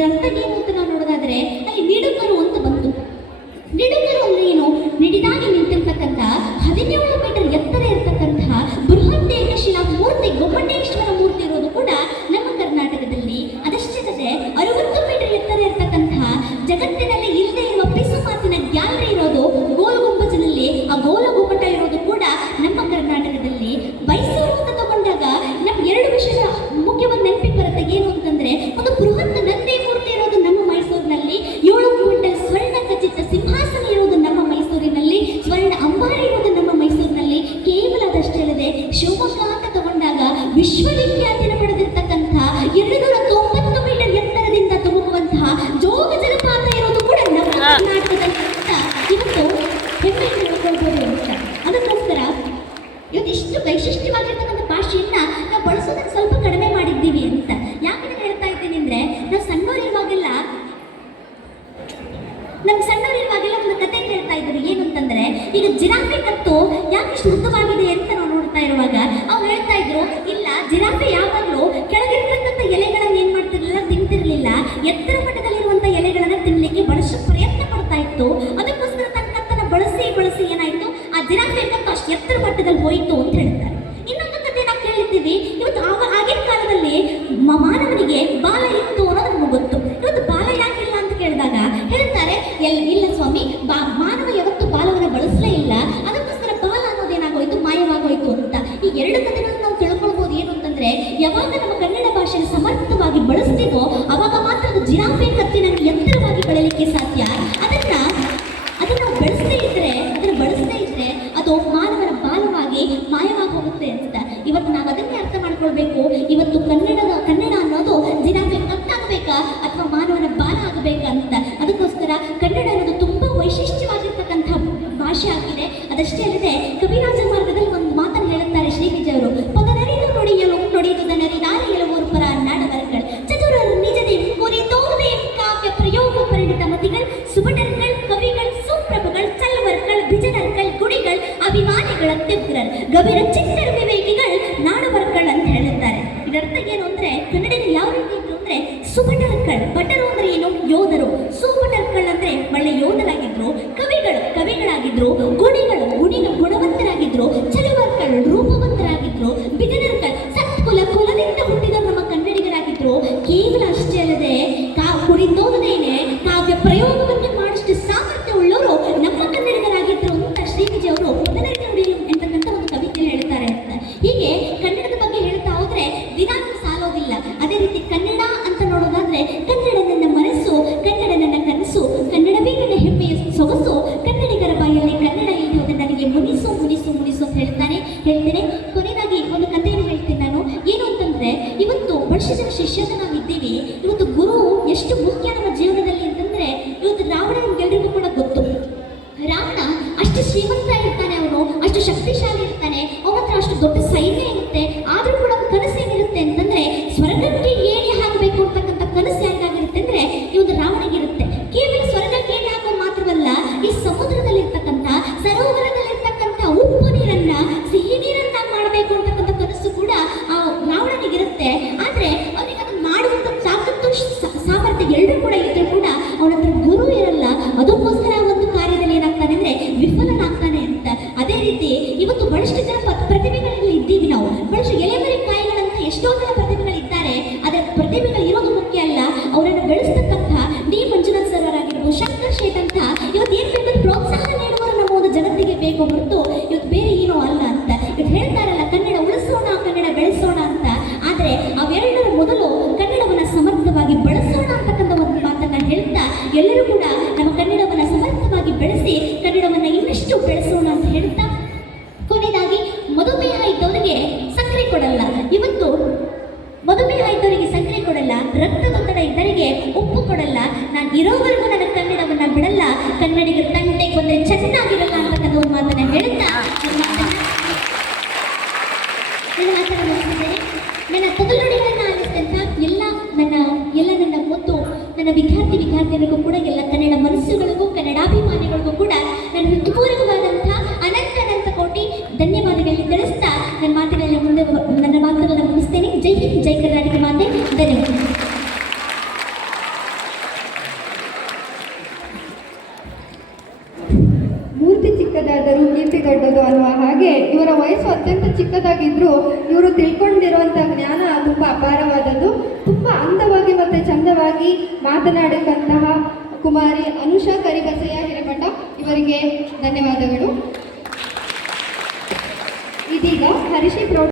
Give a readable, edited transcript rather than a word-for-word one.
ಇದರ ಅರ್ಥ ಏನು ಅಂತ ನಾವು ನೋಡೋದಾದ್ರೆ ಅಲ್ಲಿ ನಿಡುಗರು ಅಂತ ಬಂತು. ನಿಡುಗರು ಅಂದ್ರೆ ಏನು? ನಿಡಿದಾಗಿ ನಿಂತಿರ್ತಕ್ಕಂಥ 17 ಮೀಟರ್ ಎತ್ತರ ಇರತಕ್ಕಂತಹ ಬೃಹತ್ ಏಕಶಿಲಾ ಮೂರ್ತಿ ಗೊಮ್ಮಟೇಶ್ವರ ಮೂರ್ತಿ ಇರೋದು ಕೂಡ ನಮ್ಮ ಕರ್ನಾಟಕದಲ್ಲಿ. ಅದಷ್ಟೇ ಅಲ್ಲದೆ 60 ಮೀಟರ್ ಎತ್ತರ ಇರತಕ್ಕಂತಹ ಜಗತ್ತಿನಲ್ಲಿ ಇಲ್ಲದೆ ಇರುವ ಪಿಸುಮಾತಿನ ಗ್ಯಾಲರಿ ಇರೋದು ಗೋಲ್ ಗುಂಬಜಿನಲ್ಲಿ. ಆ ಗೋಲ ಗುಮ್ಮಟ ಇರೋದು ಕೂಡ ನಮ್ಮ ಕರ್ನಾಟಕದಲ್ಲಿ. ಮೈಸೂರು ಅಂತ ತಗೊಂಡಾಗ ನಮ್ಗೆ 2 ವಿಷಯಗಳ ಮುಖ್ಯವಾಗಿ ನೆನಪಿಗೆ ಬರುತ್ತೆ. ಏನು ಅಂತಂದ್ರೆ, ಒಂದು ಬೃಹತ್ ನಂದಿ ಮೂರ್ತಿ ಇರೋದು ನಮ್ಮ ಮೈಸೂರಿನಲ್ಲಿ, 7 ಕ್ವಿಂಟಲ್ ಸ್ವರ್ಣ ಖಚಿತ ಸಿಂಹಾಸನ ಇರುವುದು ನಮ್ಮ ಮೈಸೂರಿನಲ್ಲಿ, ಸ್ವರ್ಣ ಅಂಬಾರಿ ಇರುವುದು ನಮ್ಮ ಮೈಸೂರಿನಲ್ಲಿ. ಕೇವಲ ಅದಷ್ಟೇ ಅಲ್ಲದೆ ಶಿವಮೊಗ್ಗ ಅಂತ ತಗೊಂಡಾಗ ವಿಶ್ವವಿಖ್ಯಾತಿಯನ್ನು ಪಡೆದಿರ್ತಕ್ಕಂಥ 290 ಮೀಟರ್ ಎತ್ತರದಿಂದ ತುಮುಕುವಂತಹ ಜೋಗ ಜಲಪಾತ ಇರೋದು ಕೂಡ ನಮ್ಮ ಕರ್ನಾಟಕದಲ್ಲಿ ಅಂತ ಇವತ್ತು ಹೆಮ್ಮೆಯಿಂದ ಹೇಳ್ಕೊಳ್ಬೋದು ಅಂತ. ಅದಕ್ಕೋಸ್ಕರ ಇವತ್ತು ಇಷ್ಟು ವೈಶಿಷ್ಟ್ಯವಾಗಿರ್ತಕ್ಕಂಥ ಭಾಷೆಯನ್ನ ನಾವು ಬಳಸೋದಕ್ಕೆ ಸ್ವಲ್ಪ ಕಡಿಮೆ ಮಾಡಿದ್ದೀವಿ ಅಂತ. ಯಾಕೆ ಹೇಳ್ತಾ ಇದ್ದೀನಿ ಅಂದ್ರೆ, ನಾವು ಸಣ್ಣವರಿರುವಾಗೆಲ್ಲ ಒಂದು ಕತೆ ಹೇಳ್ತಾ ಇದ್ರು. ಏನು ಅಂತಂದ್ರೆ, ಈಗ ಜಿರಾಫೆ ಕತ್ತು ಯಾಕೆ ಇಷ್ಟು ಉದ್ದವಾಗಿದೆ ಅಂತ ನಾವು ನೋಡ್ತಾ ಇರುವಾಗ ಅವ್ರು ಹೇಳ್ತಾ ಇದ್ರು, ಇಲ್ಲ ಜಿರಾಫೆ ಯಾವಾಗಲೂ ಕೆಳಗಿರ್ತಕ್ಕಂಥ ಎಲೆಗಳನ್ನ ಏನ್ ಮಾಡ್ತಿರ್ಲಿಲ್ಲ, ತಿಂತಿರ್ಲಿಲ್ಲ, ಎತ್ತರ ಮಟ್ಟದಲ್ಲಿರುವಂತ ಎಲೆಗಳನ್ನ ತಿನ್ಲಿಕ್ಕೆ ಬಹಳಷ್ಟು ಪ್ರಯತ್ನ ಪಡ್ತಾ ಇತ್ತು. ಅದಕ್ಕೋಸ್ಕರ ತನ್ನ ಕತ್ತನ್ನ ಬಳಸಿ ಏನಾಯ್ತು, ಆ ಜಿರಾಫೆ ಕತ್ತು ಅಷ್ಟು ಎತ್ತರ ಮಟ್ಟದಲ್ಲಿ ಹೋಯಿತು ಅಂತ ಹೇಳ್ತಾರೆ. ಇನ್ನೊಂದು ಕತೆ ನಾವು ಕೇಳಿದ್ದೀವಿ. ಇವತ್ತು ಆಗಿನ ಕಾಲದಲ್ಲಿ ಮಾನವನಿಗೆ ಬಾಲ ಇತ್ತು ಅನ್ನೋದು ನಮ್ಗೆ ಗೊತ್ತು. ಇವತ್ತು ಬಾಲ ಯಾಕಿಲ್ಲ ಅಂತ ಕೇಳಿದಾಗ ಹೇಳ್ತಾರೆ, ಇಲ್ಲ ಸ್ವಾಮಿ, ಮಾನವ ಯಾವತ್ತು ಬಾಲವನ್ನು ಬಳಸಲೇ ಇಲ್ಲ, ಅದಕ್ಕೋಸ್ಕರ ಬಾಲ ಅನ್ನೋದೇನಾಗೋಯ್ತು, ಮಾಯವಾಗೋಯ್ತು ಅಂತ. ಈ 2 ಕಥೆಗಳನ್ನು ನಾವು ತಿಳ್ಕೊಳ್ಬೋದು. ಏನು ಅಂತಂದ್ರೆ, ಯಾವಾಗ ನಮ್ಮ ಕನ್ನಡ ಭಾಷೆಯನ್ನು ಸಮರ್ಥವಾಗಿ ಬಳಸ್ತೀವೋ ಅವಾಗ ಮಾತ್ರ ಅದು ಜಿರಾಫೆ ಕತ್ತಿನಲ್ಲಿ ಎತ್ತರವಾಗಿ ಬೆಳೆಯಲಿಕ್ಕೆ ಸಾಧ್ಯ. ಅದನ್ನ ಬಳಸದೇ ಇದ್ರೆ ಅದು ಮಾನವನ ಬಾಲವಾಗಿ ಮಾಯವಾಗಿ ಹೋಗುತ್ತೆ ಅಂತ. ಇವತ್ತು ನಾವು ಅದನ್ನೇ ಅರ್ಥ ಮಾಡ್ಕೊಳ್ಬೇಕು. ಇವತ್ತು ಕನ್ನಡ ಅನ್ನೋದು ಜಿರಾಫೆ ಕತ್ತಾಗಬೇಕಾ ಅಥವಾ ಮಾನವನ ಬಾಲ ಆಗಬೇಕಾ ಅಂತ. ಅದಕ್ಕೋಸ್ಕರ ಕನ್ನಡ ಅನ್ನೋದು ತುಂಬಾ ವೈಶಿಷ್ಟ್ಯವಾಗಿರ್ತಕ್ಕಂಥ ಭಾಷೆ ಆಗಿದೆ. ಅದಷ್ಟೇ ಅಲ್ಲದೆ ಕವಿರಾಜ ಮಾರ್ಗದಲ್ಲಿ ಒಂದು ಮಾತನ್ನು ಹೇಳುತ್ತಾರೆ ಶ್ರೀ ವಿಜಯವರು, ಪದನರಿದು ನುಡಿಯುವುದ ನರಿದಾರ ಎಲುವರು ಪರ ನಾಡವರ್ಗಳು ಚತುರರು ನಿಜದೆ ಕುರಿತೋದೆ ಕಾವ್ಯ ಪ್ರಯೋಗ ಪರಿಣಿತ ಮತಿಗಳು ಸುಬಟರ್ಗಳು ಕವಿಗಳು ಸುಪ್ರಭುಗಳು ಚಲ್ಲವರ್ಗಳು ಬಿಜನರ್ಗಳು ಗುಡಿಗಳು ಅಭಿಮಾನಿಗಳ ತಿಗ್ರರ್ ಗವಿರ ಚಿತ್ತರ ವಿವೇಕಿಗಳು ನಾಡವರ್ಗಳು ಅಂತ ಹೇಳುತ್ತಾರೆ. ಇದರ್ಥ ಏನು ಅಂದ್ರೆ, ಕನ್ನಡಿಗರು ಯಾವ ರೀತಿ ಇದ್ರು ಅಂದ್ರೆ, ಸುಬಟರ್ಗಳು, ಬಟರು ಅಂದ್ರೆ ಏನು, ಯೋಧರು, ಸುಬಟರ್ಗಳು ಅಂದ್ರೆ ಒಳ್ಳೆ ಯೋಧರಾಗಿದ್ರು, ಕವಿಗಳಾಗಿದ್ರು, ಗುಣಿಗಳು ಗುಣವಂತರಾಗಿದ್ರು, ಚಲವರ್ಗಳು ರೂಪವಂತರಾಗಿದ್ರು, ಬಿಜನರ್ಗಳು ಕುಲದಿಂದ ಹುಟ್ಟಿದ ನಮ್ಮ ಕನ್ನಡಿಗರಾಗಿದ್ರು. ಕೇವಲ ಅಷ್ಟೇ ಅಲ್ಲದೆ ಕುರಿತೋದೇನೆ ಕಾವ್ಯ ಪ್ರಯೋಗವನ್ನು ಮಾಡಷ್ಟು ಸಾಮರ್ಥ್ಯ ಉಳ್ಳವರು ನಮ್ಮ ಕನ್ನಡಿಗರಾಗಿದ್ರು ಅಂತ ಶ್ರೀ ವಿಜಯ ಅವರು ಪದನರಿದು ನುಡಿಯಲು ಎಂತಕ್ಕಂಥ ಒಂದು ಕವಿತೆಯಲ್ಲಿ ಹೇಳ್ತಾರೆ ಅಂತ. ಹೀಗೆ ಕನ್ನಡದ ಬಗ್ಗೆ ಹೇಳ್ತಾ ಹೋದ್ರೆ ದಿನಾಂಕ ಸಾಲೋದಿಲ್ಲ. ಅದೇ ರೀತಿ ಕನ್ನಡ ಅಂತ ನೋಡೋದಾದ್ರೆ, ಕನ್ನಡ ನನ್ನ ಮನಸ್ಸು, ಕನ್ನಡ ನನ್ನ ಕನಸು, ಕನ್ನಡವೇ ನನ್ನ ಹೆಮ್ಮೆಯ ಸೊಗಸು, ಕನ್ನಡಿಗರ ಬಾಯಲ್ಲಿ ಕನ್ನಡ ಇಳಿಯೋದು ನನಗೆ ಮುನಿಸು ಅಂತ ಹೇಳ್ತೇನೆ. ಕೊನೆಯದಾಗಿ ಒಂದು ಕಥೆಯನ್ನು ಹೇಳ್ತೀನಿ ನಾನು. ಏನು ಅಂತಂದ್ರೆ, ಇವತ್ತು ಬಹಳಷ್ಟು ಜನ ಶಿಷ್ಯರು ನಾವು ಇದ್ದೀವಿ. ಇವತ್ತು ಗುರು ಎಷ್ಟು ಮುಖ್ಯ ನಮ್ಮ ಜೀವನದಲ್ಲಿ ಅಂತಂದ್ರೆ, ಇವತ್ತು ರಾವಣ ನಮ್ಗೆಲ್ರಿಗೂ ಕೂಡ ಗೊತ್ತು. ರಾವಣ ಅಷ್ಟು ಶ್ರೀಮಂತ ಇರ್ತಾನೆ, ಅವನು ಅಷ್ಟು ಶಕ್ತಿಶಾಲಿ ಇರ್ತಾನೆ, ಅವನ ಹತ್ರ ಅಷ್ಟು ದೊಡ್ಡ ಸೈನ್ಯ ಇರುತ್ತೆ. ಆದ್ರೂ ಕೂಡ ಕನಸು ಏನಿರುತ್ತೆ ಅಂತಂದ್ರೆ, ಸ್ವರ್ಗಕ್ಕೆ ಏಣಿ ಹಾಕಬೇಕು ಅಂತಕ್ಕಂಥ ಕನಸು ಯಾರಿಗಾಗಿರುತ್ತೆ ಅಂದ್ರೆ, ಇವತ್ತು ರಾವಣಿಗಿರುತ್ತೆ. ಕೇವಲ ಸ್ವರ್ಗಕ್ಕೆ ಏಣಿ ಹಾಕೋದು ಮಾತ್ರವಲ್ಲ, ಈ ಸಮುದ್ರದಲ್ಲಿರ್ತಕ್ಕಂಥ ಸರೋವರದಲ್ಲಿರ್ತಕ್ಕಂಥ ಉಪ್ಪು ನೀರನ್ನ ಸಿಹಿ ನೀರನ್ನ ಮಾಡಬೇಕು ಅಂತಕ್ಕಂಥ ಕನಸು ಕೂಡ ಆ ರಾವಣನಿಗಿರುತ್ತೆ. ಆದ್ರೆ ಅವನಿಗೆ ಅದನ್ನ ಮಾಡುವಂತ ತಾಕತ್ತು ಸಾಮರ್ಥ್ಯ ಎರಡೂ ಕೂಡ ಇದ್ರೂ ಕೂಡ ಅವನ ಹತ್ರ ಗುರು ಇರಲ್ಲ. ಅದಕ್ಕೋಸ್ಕರ ಒಂದು ಕಾರ್ಯದಲ್ಲಿ ಏನಾಗ್ತಾನೆ ಅಂದ್ರೆ ವಿಫಲನಾಗ್ತಾನೆ ಅಂತ. ಅದೇ ರೀತಿ ಇವತ್ತು ಬಹಳಷ್ಟು ಜನ ಪ್ರತಿಭೆಗಳಲ್ಲಿ ಇದ್ದೀವಿ ನಾವು. ಬಹಳಷ್ಟು ಎಲೆಮರೆ ಕಾಯಿಗಳಂತ ಎಷ್ಟೋ ಜನ ಪ್ರತಿಭೆಗಳಿದ್ದಾರೆ. ಅದರ ಪ್ರತಿಭೆಗಳು ಇರೋದು ಮುಖ್ಯ ಅಲ್ಲ, ಅವರನ್ನು ಬೆಳೆಸ್ತಕ್ಕಂಥ ಡಿ ಮಂಜುನಾಥ್ ಸರ್ ಆಗಿರ್ಬೋದು, ಶಂಕರ್ ಶೇಟ್ ಅಂತ ಇವತ್ತು ಏನ್ ಬೇಕು ಪ್ರೋತ್ಸಾಹ ನೀಡುವರು ನಮ್ಮ ಒಂದು ಜಗತ್ತಿಗೆ ಬೇಕು ಹೊರತು ಇವತ್ತು ಬೇರೆ ಏನೋ ಅಲ್ಲ ಅಂತ. ಇವತ್ತು ಹೇಳ್ತಾರಲ್ಲ, ಕನ್ನಡ ಉಳಿಸೋಣ, ಕನ್ನಡ ಬೆಳೆಸೋಣ ಅಂತ. ಆದ್ರೆ ಅವೆರಡರ ಮೊದಲು ಕನ್ನಡವನ್ನ ಸಮರ್ಥವಾಗಿ ಬಳಸೋಣ ಅಂತಕ್ಕಂಥ ಒಂದು ಮಾತನ್ನ ಹೇಳ್ತಾ, ಎಲ್ಲರೂ ಕೂಡ ನಮ್ಮ ಕನ್ನಡವನ್ನ ಸಮರ್ಥವಾಗಿ ಬೆಳೆಸಿ ಕನ್ನಡವನ್ನ ಇನ್ನಷ್ಟು ಬೆಳೆಸೋಣ ಅಂತ ಹೇಳ್ತಾ, ಕೊನೆಯದಾಗಿ ಮಧುಮೇಹ ಇದ್ದವರಿಗೆ ಸಕ್ಕರೆ ಕೊಡಲ್ಲ. ಇವತ್ತು ಮಧುಮೇಹ ಇದ್ದವರಿಗೆ ಸಕ್ಕರೆ ಕೊಡಲ್ಲ, ರಕ್ತದೊತ್ತಡ ಇದ್ದವರಿಗೆ ಉಪ್ಪು ಕೊಡಲ್ಲ. ನಾನು ಇರೋವರೆಗೂ ನನ್ನ ಕನ್ನಡವನ್ನ ಬಿಡಲ್ಲ, ಕನ್ನಡಿಗರ ತಂಟೆಗೆ ಬಂದ್ರೆ ಚೆನ್ನಾಗಿರಲ್ಲ ಅಂತಕ್ಕಂಥ ಒಂದು ಮಾತನ್ನ ಹೇಳ್ತಾ ನನ್ನ ತೊದಲುಡಿಗಳನ್ನ ಆಲಿಸಿದಂಥ ಎಲ್ಲ ನನ್ನ ಮುದ್ದು ನನ್ನ ವಿದ್ಯಾರ್ಥಿನಿಗೂ ಕೂಡ, ಎಲ್ಲ ಕನ್ನಡ ಮನಸ್ಸುಗಳಿಗೂ, ಕನ್ನಡಾಭಿಮಾನಿಗಳಿಗೂ ಕೂಡ ನನ್ನ ಹೃತ್ಪೂರ್ವಕವಾದಂಥ ಅನಂತ ಕೋಟಿ ಧನ್ಯವಾದಗಳಲ್ಲಿ ತಿಳಿಸ್ತಾ ನನ್ನ ಮಾತುಗಳನ್ನು ಮುಗಿಸ್ತೇನೆ. ಜೈ ಹಿಂದ್, ಜೈ ಕರ್ನಾಟಕ ಮಾತೆ. ಧನ್ಯವಾದ. ಚಿಕ್ಕದಾದರೂ ಕೀರ್ತಿ ದೊಡ್ಡದು ಅನ್ನುವ ಹಾಗೆ ಇವರ ವಯಸ್ಸು ಅತ್ಯಂತ ಚಿಕ್ಕದಾಗಿದ್ದರೂ ಇವರು ತಿಳ್ಕೊಂಡಿರುವಂಥ ಜ್ಞಾನ ತುಂಬ ಅಪಾರವಾದದ್ದು. ತುಂಬ ಅಂದವಾಗಿ ಮತ್ತು ಚಂದವಾಗಿ ಮಾತನಾಡಕ್ಕಂತಹ ಕುಮಾರಿ ಅನುಷಾ ಕರಿಬಸಯ್ಯ ಹಿರೇಮಠ ಇವರಿಗೆ ಧನ್ಯವಾದಗಳು. ಇದೀಗ ಹರಿಷಿ ಪ್ರೌಢ